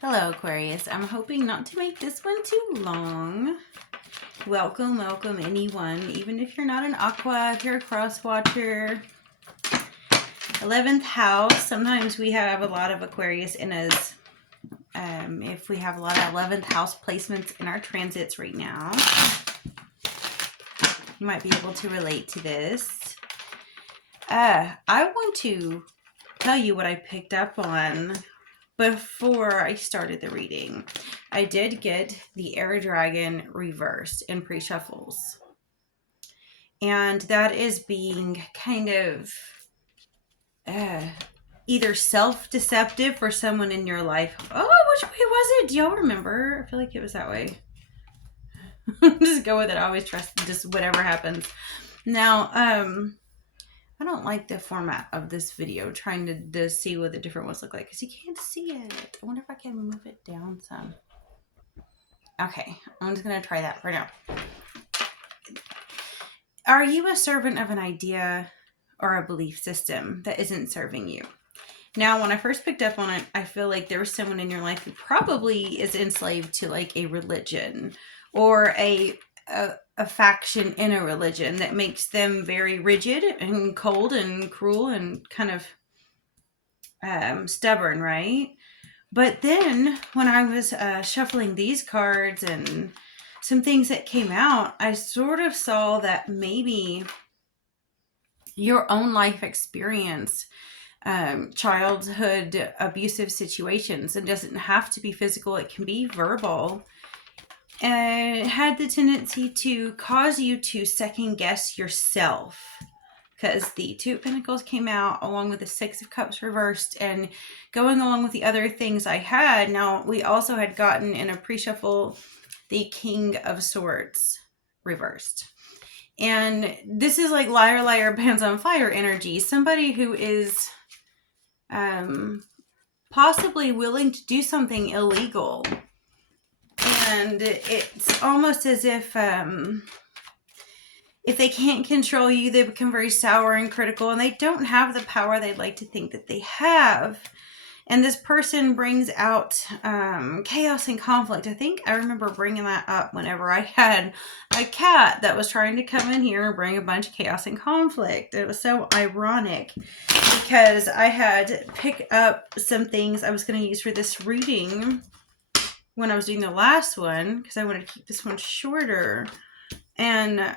Hello, Aquarius. I'm hoping not to make this one too long. Welcome anyone, even if you're not an Aqua, if you're a cross watcher. 11th house. Sometimes we have a lot of Aquarius in us. If we have a lot of 11th house placements in our transits right now, you might be able to relate to this. I want to tell you what I picked up on before I started the reading. I did get the Air Dragon reversed in pre-shuffles. And that is being kind of either self-deceptive for someone in your life. Oh, which way was it? Do y'all remember? I feel like it was that way. Just go with it. I always trust just whatever happens. Now, I don't like the format of this video, trying to see what the different ones look like, because you can't see it. I wonder if I can move it down some. Okay, I'm just going to try that for now. Are you a servant of an idea or a belief system that isn't serving you? Now, when I first picked up on it, I feel like there was someone in your life who probably is enslaved to like a religion or a faction in a religion that makes them very rigid and cold and cruel and kind of stubborn, right? But then when I was shuffling these cards and some things that came out, I sort of saw that maybe your own life experience, childhood abusive situations, it doesn't have to be physical, it can be verbal, and it had the tendency to cause you to second guess yourself, because the Two of Pentacles came out along with the Six of Cups reversed, and going along with the other things I had. Now, we also had gotten in a pre-shuffle the King of Swords reversed. And this is like liar, liar, pants on fire energy. Somebody who is possibly willing to do something illegal. And it's almost as if they can't control you, they become very sour and critical, and they don't have the power they'd like to think that they have. And this person brings out chaos and conflict. I think I remember bringing that up whenever I had a cat that was trying to come in here and bring a bunch of chaos and conflict. It was so ironic because I had picked up some things I was going to use for this reading when I was doing the last one, because I wanted to keep this one shorter. And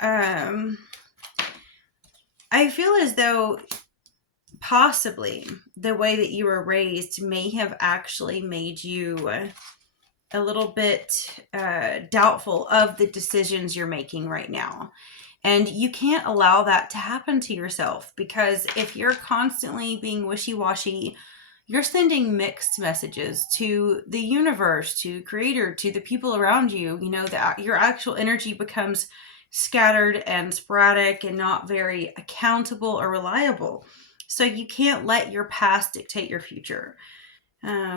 I feel as though possibly the way that you were raised may have actually made you a little bit doubtful of the decisions you're making right now. And you can't allow that to happen to yourself, because if you're constantly being wishy-washy, you're sending mixed messages to the universe, to creator, to the people around you. You know, that your actual energy becomes scattered and sporadic and not very accountable or reliable. So you can't let your past dictate your future.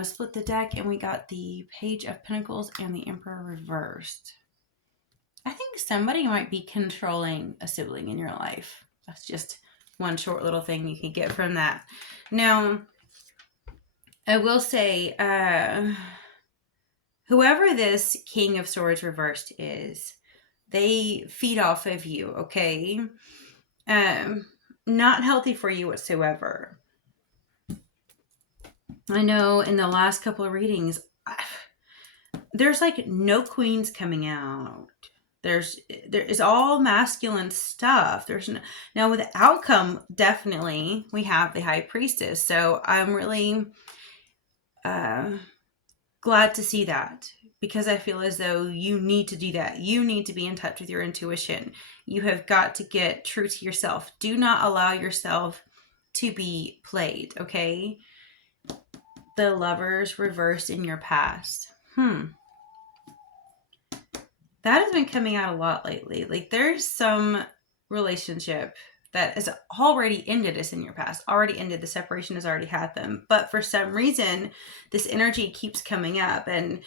Split the deck and we got the Page of Pentacles and the Emperor reversed. I think somebody might be controlling a sibling in your life. That's just one short little thing you can get from that. Now, I will say, whoever this King of Swords reversed is, they feed off of you, okay? Not healthy for you whatsoever. I know in the last couple of readings, there's like no queens coming out. There is all masculine stuff. Now with the outcome, definitely we have the High Priestess. So I'm really glad to see that, because I feel as though you need to do that. You need to be in touch with your intuition. You have got to get true to yourself. Do not allow yourself to be played, okay? The Lovers reversed in your past. That has been coming out a lot lately. Like, there's some relationship that has already ended us in your past. Already ended. The separation has already happened. But for some reason, this energy keeps coming up. And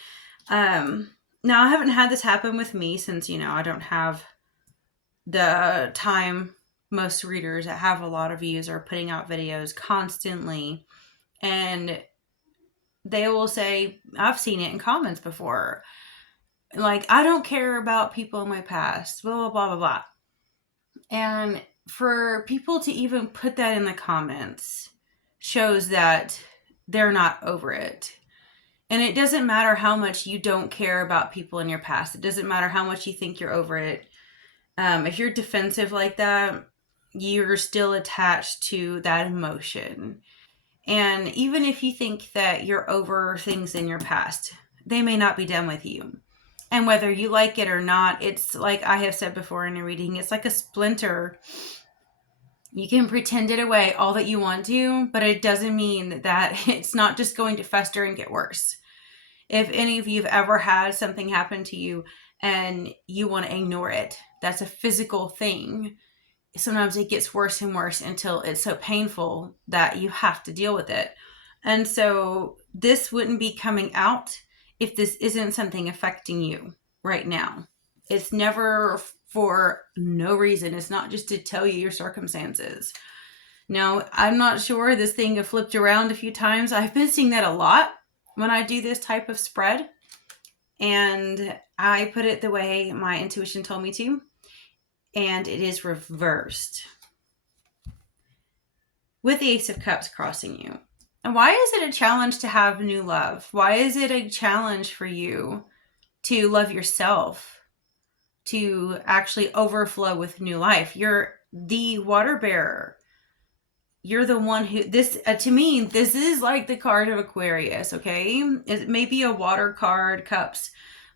now I haven't had this happen with me since, you know, I don't have the time most readers that have a lot of views are putting out videos constantly. And they will say, I've seen it in comments before, like, I don't care about people in my past, blah, blah, blah, blah, blah. And for people to even put that in the comments shows that they're not over it. And it doesn't matter how much you don't care about people in your past. It doesn't matter how much you think you're over it. If you're defensive like that, you're still attached to that emotion. And even if you think that you're over things in your past, they may not be done with you. And whether you like it or not, it's like I have said before in a reading, it's like a splinter. You can pretend it away all that you want to, but it doesn't mean that it's not just going to fester and get worse. If any of you have ever had something happen to you and you want to ignore it, that's a physical thing. Sometimes it gets worse and worse until it's so painful that you have to deal with it. And so this wouldn't be coming out if this isn't something affecting you right now. It's never for no reason. It's not just to tell you your circumstances. Now, I'm not sure, this thing have flipped around a few times. I've been seeing that a lot when I do this type of spread. And I put it the way my intuition told me to. And it is reversed with the Ace of Cups crossing you. And why is it a challenge to have new love? Why is it a challenge for you to love yourself, to actually overflow with new life? You're the water bearer. You're the one who, this, to me, this is like the card of Aquarius, okay? It may be a water card, cups,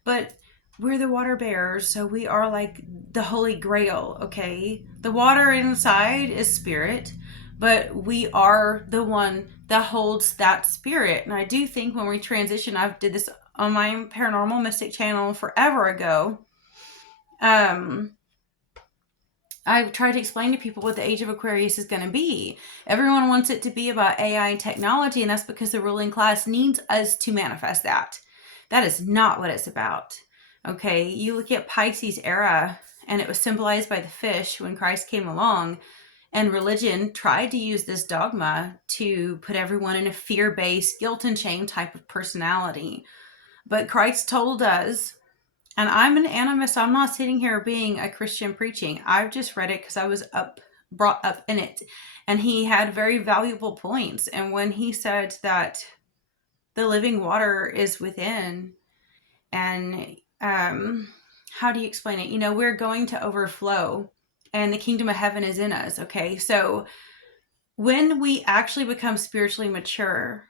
but we're the water bearers, so we are like the Holy Grail, okay? The water inside is spirit, but we are the one that holds that spirit. And I do think when we transition, I did this on my Paranormal Mystic channel forever ago. I've tried to explain to people what the age of Aquarius is going to be. Everyone wants it to be about AI and technology, and that's because the ruling class needs us to manifest that. That is not what it's about. Okay, you look at Pisces era, and it was symbolized by the fish when Christ came along, and religion tried to use this dogma to put everyone in a fear-based, guilt and shame type of personality. But Christ told us, and I'm an animist, I'm not sitting here being a Christian preaching. I've just read it because I was brought up in it. And he had very valuable points. And when he said that the living water is within, and how do you explain it? You know, we're going to overflow and the kingdom of heaven is in us. Okay. So when we actually become spiritually mature,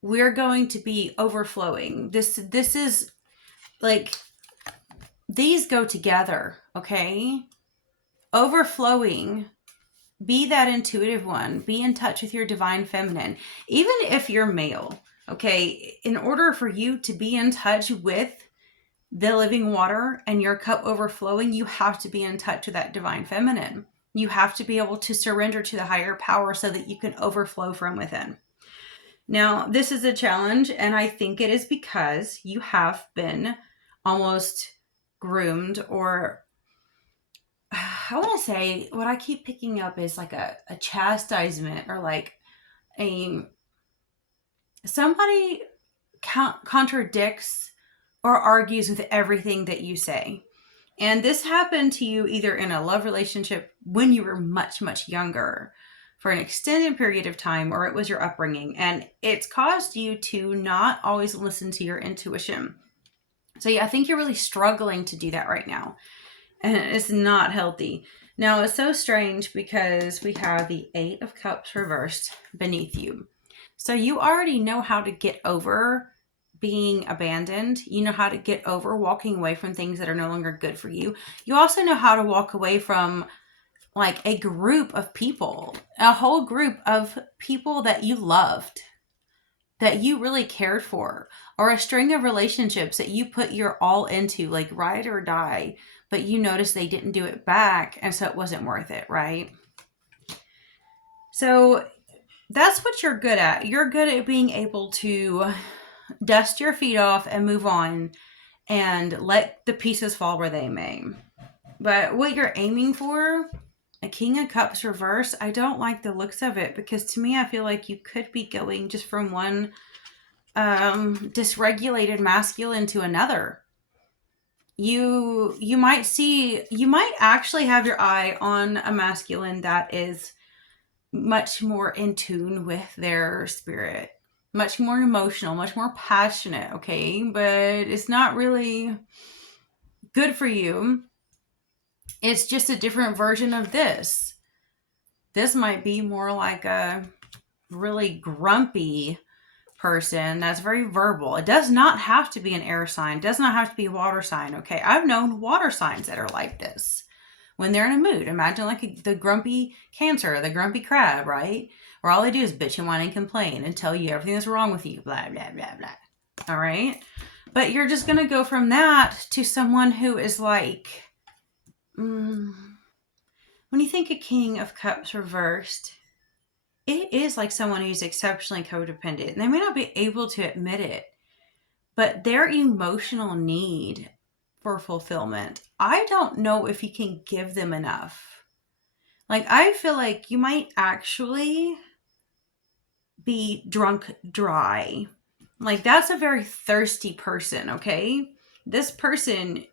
we're going to be overflowing. This is like, these go together. Okay. Overflowing, be that intuitive one, be in touch with your divine feminine, even if you're male. Okay. In order for you to be in touch with the living water and your cup overflowing, you have to be in touch with that divine feminine. You have to be able to surrender to the higher power so that you can overflow from within. Now, this is a challenge, and I think it is because you have been almost groomed, or I want to say, what I keep picking up is like a chastisement, or like somebody contradicts or argues with everything that you say. And this happened to you either in a love relationship when you were much, much younger for an extended period of time, or it was your upbringing. And it's caused you to not always listen to your intuition. So yeah, I think you're really struggling to do that right now. And it's not healthy. Now, it's so strange because we have the Eight of Cups reversed beneath you. So you already know how to get over being abandoned. You know how to get over walking away from things that are no longer good for you. You also know how to walk away from like a group of people, a whole group of people that you loved, that you really cared for, or a string of relationships that you put your all into, like ride or die, but you noticed they didn't do it back, and so it wasn't worth it, right? So that's what you're good at. You're good at being able to dust your feet off and move on and let the pieces fall where they may. But what you're aiming for A King of Cups reverse, I don't like the looks of it, because to me, I feel like you could be going just from one dysregulated masculine to another. You might actually have your eye on a masculine that is much more in tune with their spirit, much more emotional, much more passionate, okay? But it's not really good for you. It's just a different version of this. This might be more like a really grumpy person that's very verbal. It does not have to be an air sign, it does not have to be a water sign, okay? I've known water signs that are like this when they're in a mood. Imagine like the grumpy Cancer, the grumpy crab, right? Where all they do is bitch and whine and complain and tell you everything that's wrong with you, blah, blah, blah, blah. All right? But you're just going to go from that to someone who is like, when you think a King of Cups reversed, it is like someone who's exceptionally codependent. And they may not be able to admit it, but their emotional need for fulfillment, I don't know if you can give them enough. Like, I feel like you might actually be drunk dry. Like, that's a very thirsty person, okay? This person,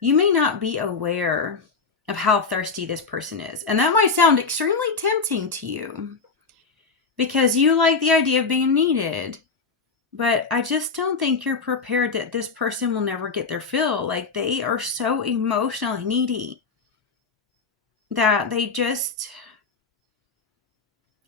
you may not be aware of how thirsty this person is. And that might sound extremely tempting to you because you like the idea of being needed. But I just don't think you're prepared that this person will never get their fill. Like, they are so emotionally needy that they just,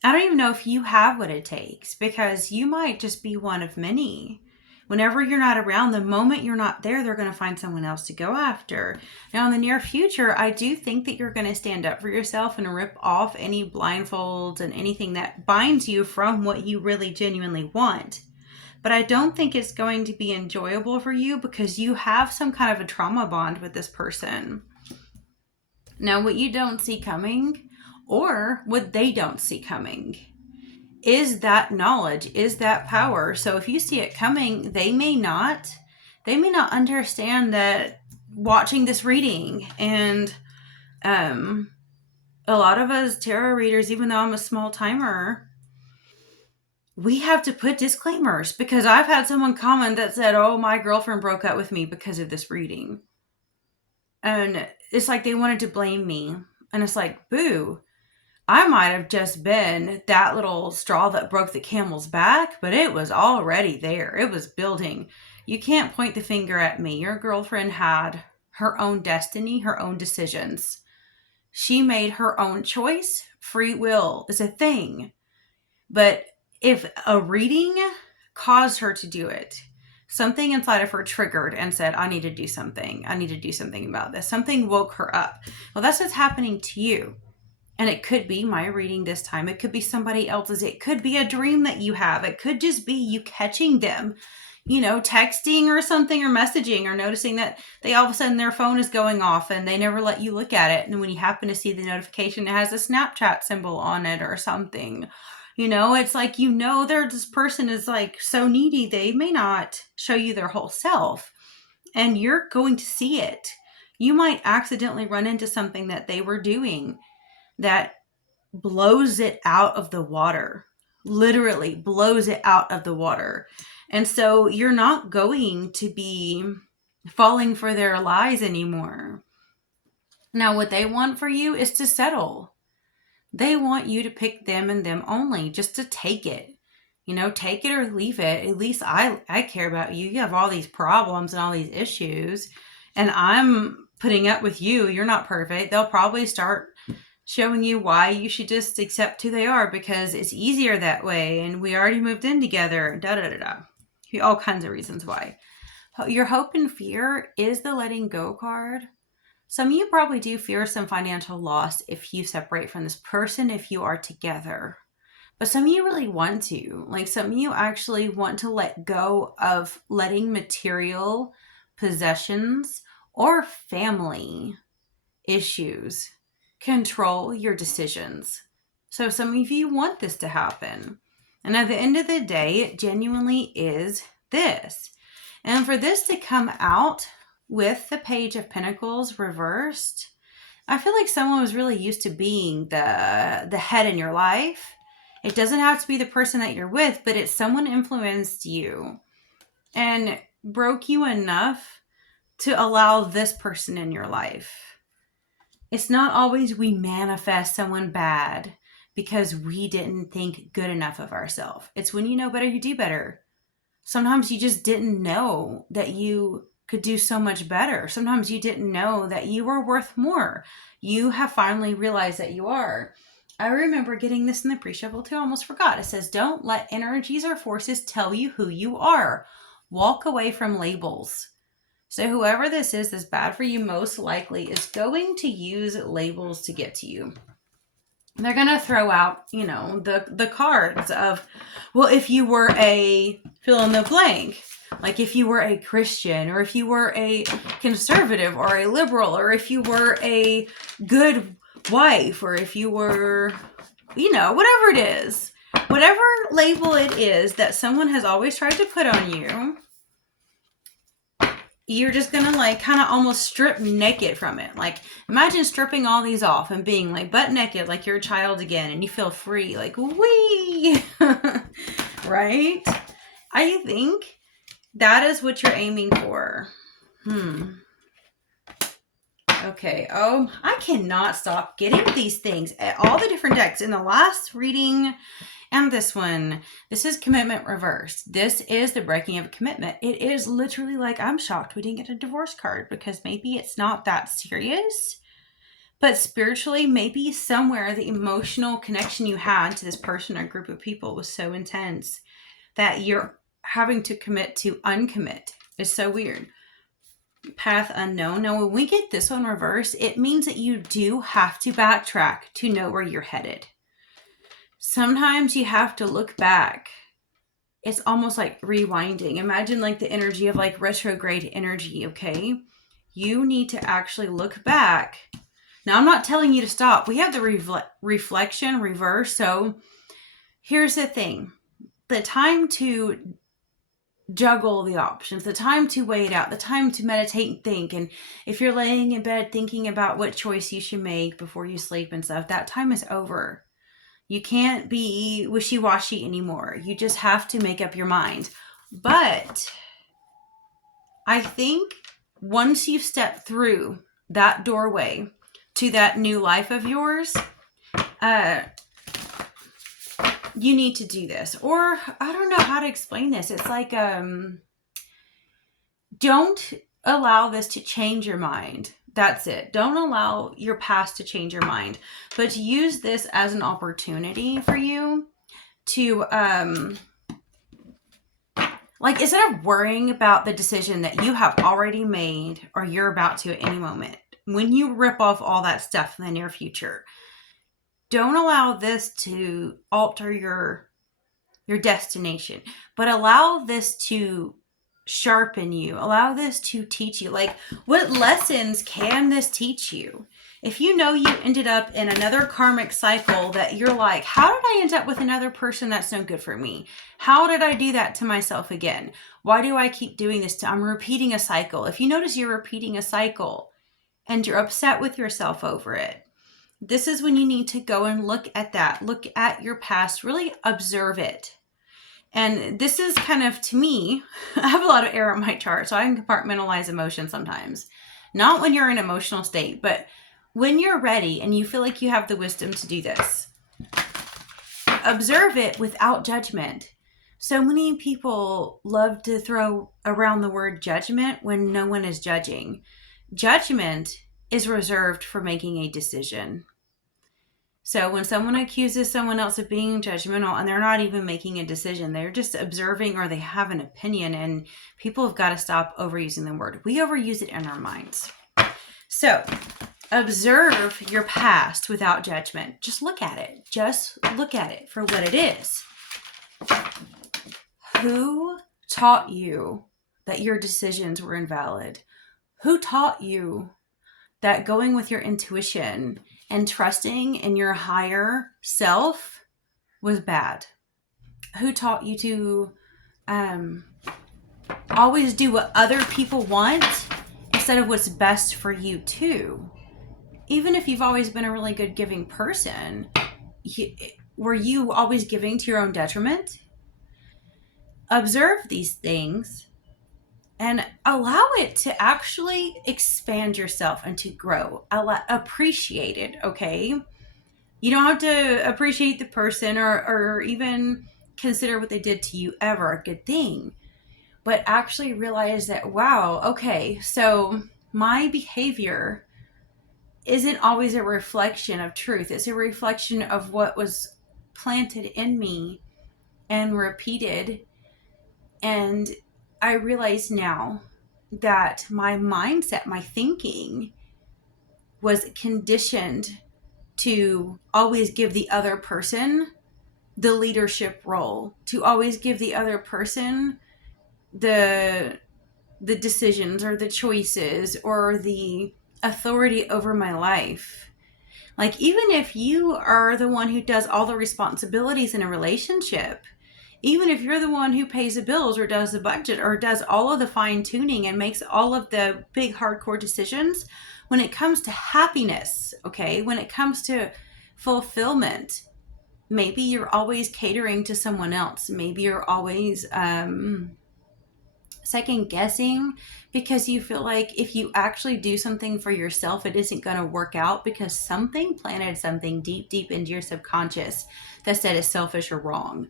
I don't even know if you have what it takes, because you might just be one of many. Whenever you're not around, the moment you're not there, they're going to find someone else to go after. Now, in the near future, I do think that you're going to stand up for yourself and rip off any blindfolds and anything that binds you from what you really genuinely want. But I don't think it's going to be enjoyable for you because you have some kind of a trauma bond with this person. Now, what you don't see coming, or what they don't see coming, is that knowledge, is that power. So if you see it coming, they may not understand that watching this reading. And a lot of us tarot readers, even though I'm a small timer, we have to put disclaimers, because I've had someone comment that said, oh, my girlfriend broke up with me because of this reading. And it's like they wanted to blame me. And it's like, boo, I might have just been that little straw that broke the camel's back, but it was already there. It was building. You can't point the finger at me. Your girlfriend had her own destiny, her own decisions. She made her own choice. Free will is a thing. But if a reading caused her to do it, something inside of her triggered and said, I need to do something. I need to do something about this. Something woke her up. Well, that's what's happening to you. And it could be my reading this time. It could be somebody else's. It could be a dream that you have. It could just be you catching them, texting or something, or messaging, or noticing that they all of a sudden their phone is going off and they never let you look at it. And when you happen to see the notification, it has a Snapchat symbol on it or something. It's like, this person is like so needy, they may not show you their whole self, and you're going to see it. You might accidentally run into something that they were doing that blows it out of the water, literally blows it out of the water. And so you're not going to be falling for their lies anymore. Now, what they want for you is to settle. They want you to pick them and them only, just to take it. Take it or leave it. At least I care about you. You have all these problems and all these issues, and I'm putting up with you. You're not perfect. They'll probably start showing you why you should just accept who they are, because it's easier that way, and we already moved in together, all kinds of reasons why. Your hope and fear is the letting go card. Some of you probably do fear some financial loss if you separate from this person, if you are together. But some of you really want to. Like, some of you actually want to let go of letting material possessions or family issues control your decisions. So some of you want this to happen. And at the end of the day, it genuinely is this. And for this to come out with the Page of Pentacles reversed, I feel like someone was really used to being the head in your life. It doesn't have to be the person that you're with, but it's someone influenced you and broke you enough to allow this person in your life. It's not always we manifest someone bad because we didn't think good enough of ourselves. It's when you know better, you do better. Sometimes you just didn't know that you could do so much better. Sometimes you didn't know that you were worth more. You have finally realized that you are. I remember getting this in the pre-shuffle too. I almost forgot. It says, don't let energies or forces tell you who you are. Walk away from labels. So whoever this is that's bad for you most likely is going to use labels to get to you. They're going to throw out, you know, the cards of, well, if you were a fill in the blank, like if you were a Christian or if you were a conservative or a liberal or if you were a good wife or if you were, you know, whatever it is, whatever label it is that someone has always tried to put on you, you're just gonna like kind of almost strip naked from it. Like imagine stripping all these off and being like butt naked, like you're a child again and you feel free, like wee. Right? I think that is what you're aiming for. Okay. Oh, I cannot stop getting these things at all the different decks. In the last reading and this one, this is commitment reversed. This is the breaking of a commitment. It is literally like, I'm shocked we didn't get a divorce card because maybe it's not that serious. But spiritually, maybe somewhere the emotional connection you had to this person or group of people was so intense that you're having to commit to uncommit. It's so weird. Path unknown. Now, when we get this one reversed, it means that you do have to backtrack to know where you're headed. Sometimes you have to look back. It's almost like rewinding. Imagine like the energy of like retrograde energy, okay? You need to actually look back. Now, I'm not telling you to stop. We have the reflection reverse. So here's the thing. The time to juggle the options, the time to weigh it out, the time to meditate and think. And if you're laying in bed thinking about what choice you should make before you sleep and stuff, that time is over. You can't be wishy-washy anymore. You just have to make up your mind. But I think once you've stepped through that doorway to that new life of yours, you need to do this. Or I don't know how to explain this. It's like, don't allow this to change your mind. That's it. Don't allow your past to change your mind, but use this as an opportunity for you to, like, instead of worrying about the decision that you have already made or you're about to at any moment, when you rip off all that stuff in the near future, don't allow this to alter your destination, but allow this to sharpen you. Allow this to teach you. Like, what lessons can this teach you? If you know you ended up in another karmic cycle that you're like, how did I end up with another person that's no good for me? How did I do that to myself again? Why do I keep doing this? I'm repeating a cycle. If you notice you're repeating a cycle and you're upset with yourself over it, this is when you need to go and look at that. Look at your past. Really observe it. And this is kind of, to me, I have a lot of air on my chart, so I can compartmentalize emotion sometimes. Not when you're in an emotional state, but when you're ready and you feel like you have the wisdom to do this. Observe it without judgment. So many people love to throw around the word judgment when no one is judging. Judgment is reserved for making a decision. So when someone accuses someone else of being judgmental and they're not even making a decision, they're just observing or they have an opinion, and people have got to stop overusing the word. We overuse it in our minds. So observe your past without judgment. Just look at it. Just look at it for what it is. Who taught you that your decisions were invalid? Who taught you that going with your intuition and trusting in your higher self was bad? Who taught you to always do what other people want instead of what's best for you too? even if you've always been a really good giving person, were you always giving to your own detriment? Observe these things and allow it to actually expand yourself and to grow. Appreciate it, okay? You don't have to appreciate the person or even consider what they did to you ever a good thing, but actually realize that, wow, okay, so my behavior isn't always a reflection of truth. It's a reflection of what was planted in me and repeated. And I realize now that my mindset, my thinking was conditioned to always give the other person the leadership role, to always give the other person the decisions or the choices or the authority over my life. Like, even if you are the one who does all the responsibilities in a relationship, even if you're the one who pays the bills or does the budget or does all of the fine tuning and makes all of the big hardcore decisions, when it comes to happiness, okay, when it comes to fulfillment, maybe you're always catering to someone else. Maybe you're always second guessing because you feel like if you actually do something for yourself, it isn't going to work out because something planted something deep, deep into your subconscious that said it's selfish or wrong.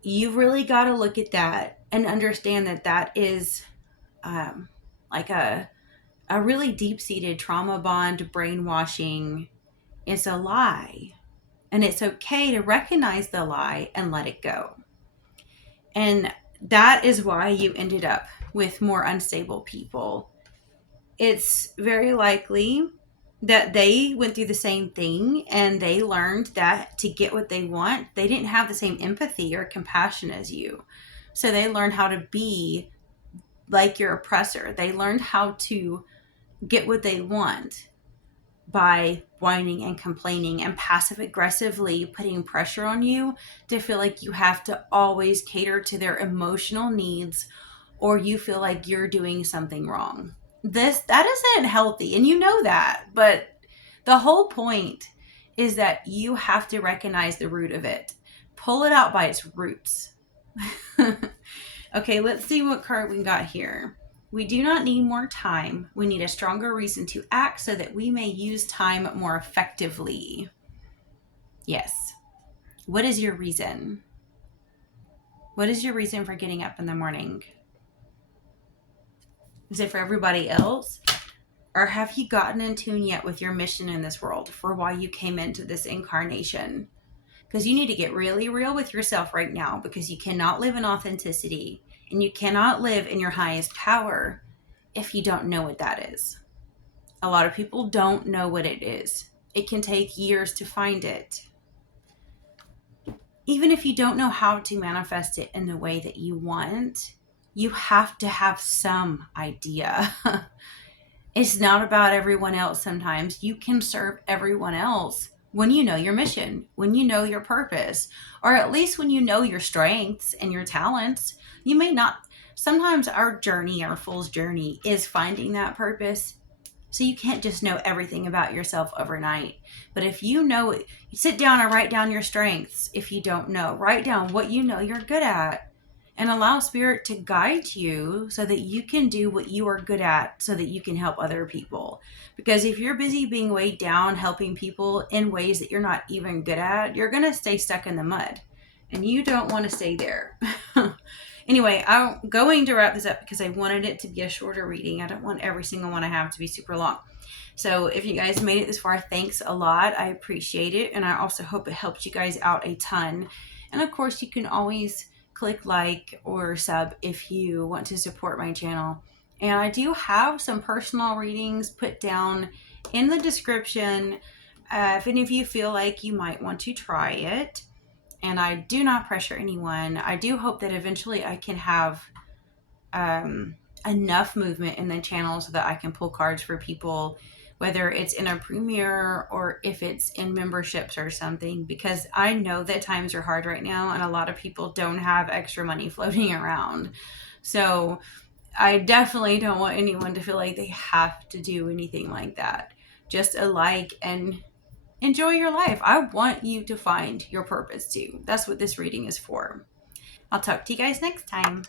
You've really got to look at that and understand that that is like a really deep-seated trauma bond brainwashing. It's a lie. And it's okay to recognize the lie and let it go. And that is why you ended up with more unstable people. It's very likely that they went through the same thing and they learned that to get what they want, they didn't have the same empathy or compassion as you. So they learned how to be like your oppressor. They learned how to get what they want by whining and complaining and passive aggressively putting pressure on you to feel like you have to always cater to their emotional needs or you feel like you're doing something wrong. That isn't healthy, and you know that, but the whole point is that you have to recognize the root of it. Pull it out by its roots. Okay, let's see what card we got here. We do not need more time. We need a stronger reason to act so that we may use time more effectively. Yes. What is your reason? What is your reason for getting up in the morning? Is it for everybody else? Or have you gotten in tune yet with your mission in this world for why you came into this incarnation? Because you need to get really real with yourself right now, because you cannot live in authenticity and you cannot live in your highest power if you don't know what that is. A lot of people don't know what it is. It can take years to find it. Even if you don't know how to manifest it in the way that you want, you have to have some idea. It's not about everyone else sometimes. You can serve everyone else when you know your mission, when you know your purpose, or at least when you know your strengths and your talents. You may not. Sometimes our journey, our fool's journey, is finding that purpose. So you can't just know everything about yourself overnight. But if you know it, you sit down and write down your strengths. If you don't know, write down what you know you're good at and allow spirit to guide you so that you can do what you are good at so that you can help other people. Because if you're busy being weighed down, helping people in ways that you're not even good at, you're going to stay stuck in the mud and you don't want to stay there. Anyway, I'm going to wrap this up because I wanted it to be a shorter reading. I don't want every single one I have to be super long. So if you guys made it this far, thanks a lot. I appreciate it. And I also hope it helped you guys out a ton. And of course, you can always click like or sub if you want to support my channel. And I do have some personal readings put down in the description if any of you feel like you might want to try it. And I do not pressure anyone. I do hope that eventually I can have enough movement in the channel so that I can pull cards for people, whether it's in a premiere or if it's in memberships or something, because I know that times are hard right now and a lot of people don't have extra money floating around. So I definitely don't want anyone to feel like they have to do anything like that. just alike and enjoy your life. I want you to find your purpose too. That's what this reading is for. I'll talk to you guys next time.